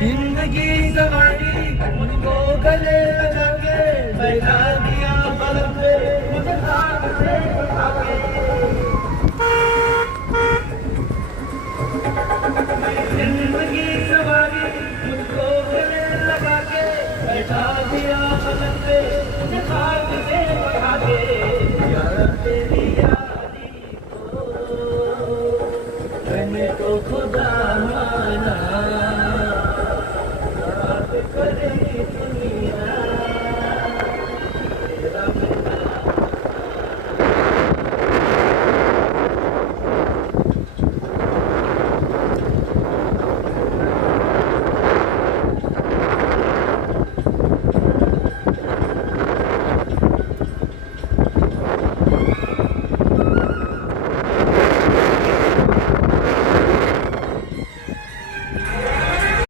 जिंदगी सवारी मुझको गले लगा के बैठा दिया पलंग पे मुझे साथ से उठा के। जिंदगी सवारी मुझको गले लगा के बैठा दिया पलंग पे मुझे साथ से उठा के। यार तेरी याद